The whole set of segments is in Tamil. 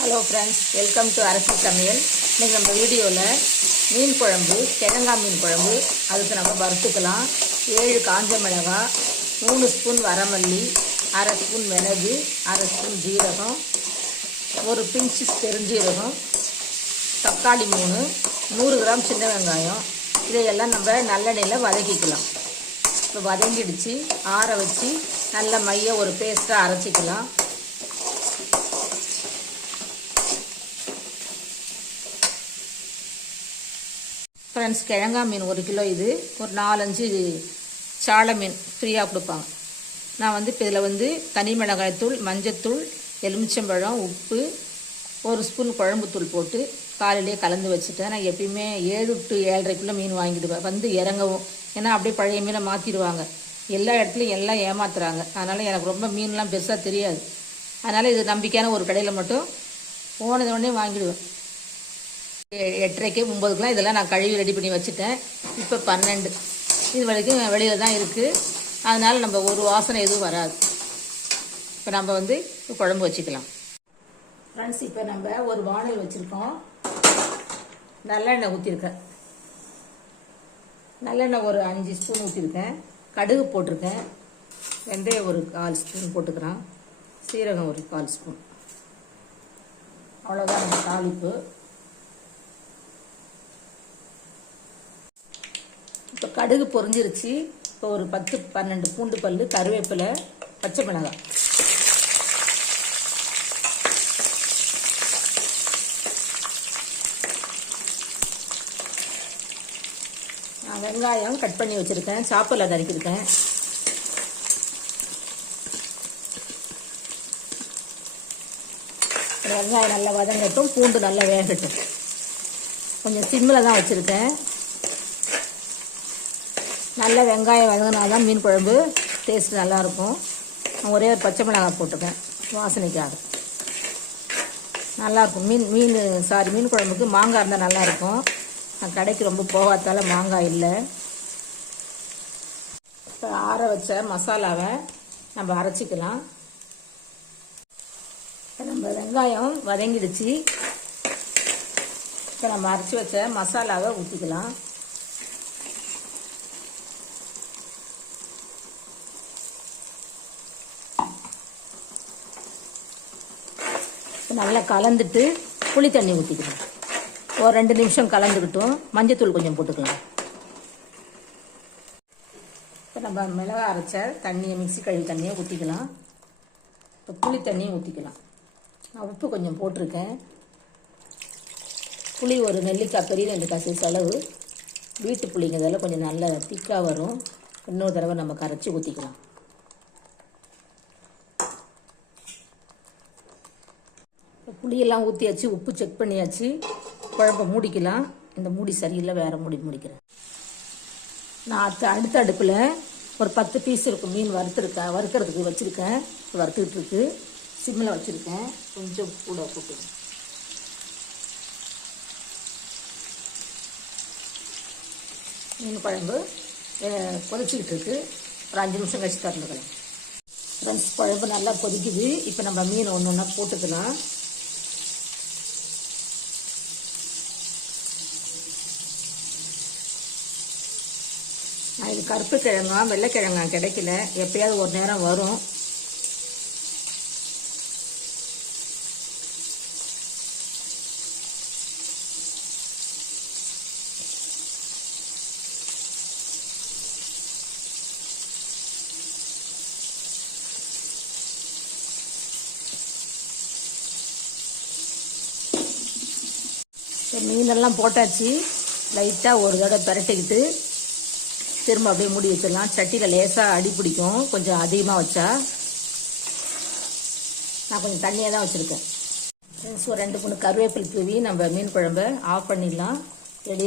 ஹலோ ஃப்ரெண்ட்ஸ் வெல்கம் டு அரசு சமையல் இன்றைக்கி நம்ம வீடியோவில் மீன் குழம்பு கிழங்காய் மீன் குழம்பு. அதுக்கு நம்ம வறுத்துக்கலாம். ஏழு காஞ்ச மிளகாய் மூணு ஸ்பூன் வரமல்லி அரை ஸ்பூன் மிளகு அரை ஸ்பூன் ஜீரகம் ஒரு பிஞ்சு பெருஞ்சீரகம் தக்காளி மூணு நூறு கிராம் சின்ன வெங்காயம். இதையெல்லாம் நம்ம நல்லெண்ணெயில் வதக்கிக்கலாம். இப்போ வதங்கிடுச்சு. ஆற வச்சு நல்ல மைய ஒரு பேஸ்ட்டாக அரைச்சிக்கலாம். ஃப்ரெண்ட்ஸ் கிழங்கா மீன் ஒரு கிலோ இது. ஒரு நாலஞ்சு சாலை மீன் ஃப்ரீயாக கொடுப்பாங்க. நான் வந்து இப்போ இதில் வந்து தனி மிளகாய்த்தூள் மஞ்சத்தூள் எலுமிச்சம்பழம் உப்பு ஒரு ஸ்பூன் குழம்புத்தூள் போட்டு காலையிலேயே கலந்து வச்சுட்டேன். நான் எப்பயுமே ஏழு டு ஏழரைக்குள்ளே மீன் வாங்கிடுவேன். வந்து இறங்கவும். ஏன்னா அப்படியே பழைய மீனை மாற்றிடுவாங்க எல்லா இடத்துலையும் எல்லாம் ஏமாத்துறாங்க. அதனால் எனக்கு ரொம்ப மீன்லாம் பெருசாக தெரியாது. அதனால் இது நம்பிக்கையான ஒரு கடையில் மட்டும் போனது உடனே வாங்கிடுவேன். எட்டரைக்கு ஒம்பதுக்குலாம் இதெல்லாம் நான் கழுவி ரெடி பண்ணி வச்சுட்டேன். இப்போ பன்னெண்டு. இது வரைக்கும் வெளியில் தான் இருக்குது அதனால் நம்ம ஒரு வாசனை எதுவும் வராது. இப்போ நம்ம வந்து குழம்பு வச்சுக்கலாம். ஃப்ரெண்ட்ஸ் இப்போ நம்ம ஒரு வானல் வச்சுருக்கோம். நல்லெண்ணெய் ஊற்றிருக்கேன் நல்லெண்ணெய் ஒரு அஞ்சு ஸ்பூன் ஊற்றிருக்கேன் கடுகு போட்டிருக்கேன். வெந்தயம் ஒரு கால் ஸ்பூன் போட்டுக்கிறேன் சீரகம் ஒரு கால் ஸ்பூன் அவ்வளோதான் நம்ம தாளிப்பு இப்போ கடுகு பொரிஞ்சிருச்சு இப்போ ஒரு பத்து பன்னெண்டு பூண்டு பல்லு கருவேப்பிலை பச்சை மிளகாய். நான் வெங்காயம் கட் பண்ணி வச்சுருக்கேன். சாப்பரில் தரிக்கிருக்கேன் வெங்காயம் நல்லா வதங்கட்டும். பூண்டு நல்லா வேகட்டும். கொஞ்சம் சிம்மில் தான் வச்சுருக்கேன். நல்ல வெங்காயம் வதங்கினா தான் மீன் குழம்பு டேஸ்ட் நல்லாயிருக்கும். நான் ஒரே ஒரு பச்சை மிளகாய் போட்டுருக்கேன் வாசனைக்காக. நல்லாயிருக்கும். மீன் மீன் சாரி மீன் குழம்புக்கு மாங்காய் இருந்தால் நல்லாயிருக்கும். நான் கடைக்கு ரொம்ப போகாதால மாங்காய் இல்லை. இப்போ ஆற வச்ச மசாலாவை நம்ம அரைச்சிக்கலாம். நம்ம வெங்காயம் வதங்கிடுச்சு. இப்போ நம்ம அரைச்சி வச்ச மசாலாவை ஊற்றிக்கலாம் நல்லா கலந்துட்டு புளி தண்ணி ஊற்றிக்கலாம் ஒரு ரெண்டு நிமிஷம் கலந்துக்கிட்டும். மஞ்சத்தூள் கொஞ்சம் போட்டுக்கலாம். இப்போ நம்ம மிளகா அரைச்ச தண்ணியை மிக்சி கழுவி தண்ணியை ஊற்றிக்கலாம் இப்போ புளி தண்ணியும் ஊற்றிக்கலாம் நான் உப்பு கொஞ்சம் போட்டிருக்கேன். புளி ஒரு நெல்லிக்காய் பெரிய நெல்லிக்காய் சைஸ் அளவு. வீட்டு புளிங்கிறதால கொஞ்சம் நல்ல திக்காக வரும். இன்னொரு தடவை நம்ம கரைச்சி ஊற்றிக்கலாம் புளியெல்லாம் ஊற்றியாச்சு உப்பு செக் பண்ணியாச்சு. குழம்ப மூடிக்கலாம். இந்த மூடி சரியில்லை வேறு மூடி முடிக்கிறேன். நான் அடுத்த அடுத்த அடுப்பில் ஒரு பத்து பீஸ் இருக்கும். மீன் வறுத்துருக்கேன். வறுக்கிறதுக்கு வச்சுருக்கேன். வறுத்துக்கிட்டு இருக்கு. சிம்மில் வச்சுருக்கேன். கொஞ்சம் கூட போட்டு மீன் குழம்பு கொதிச்சுக்கிட்டு இருக்கு. ஒரு அஞ்சு நிமிஷம் கழிச்சு திறந்துக்கலாம் ஃப்ரெண்ட்ஸ் குழம்பு நல்லா கொதிக்குது. இப்போ நம்ம மீன் ஒன்று ஒன்றா போட்டுக்கலாம். இது கருப்பு கிழங்கா வெள்ளைக்கிழங்கா கிடைக்கல. எப்பயாவது ஒரு நேரம் வரும். மீனெல்லாம் போட்டாச்சு. லைட்டாக ஒரு தடவை பிரட்டிக்கிட்டு திரும்ப அப்படியே மூடி வச்சிடலாம். சட்டியில் லேசாக அடி பிடிக்கும். கொஞ்சம் அதிகமாக வச்சா நான் கொஞ்சம் தண்ணியாக தான் வச்சுருக்கேன். ஃப்ரெண்ட்ஸ் ஒரு ரெண்டு மூணு கருவேப்பிலை தூவி நம்ம மீன் குழம்பு ஆஃப் பண்ணிடலாம். ரெடி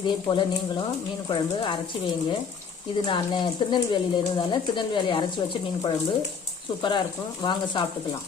இதே போல் நீங்களும் மீன் குழம்பு அரைச்சி வைங்க. இது நான் திருநெல்வேலியில் இருந்ததால திருநெல்வேலி அரைச்சி வச்ச மீன் குழம்பு சூப்பராக இருக்கும். வாங்க சாப்பிட்டுக்கலாம்.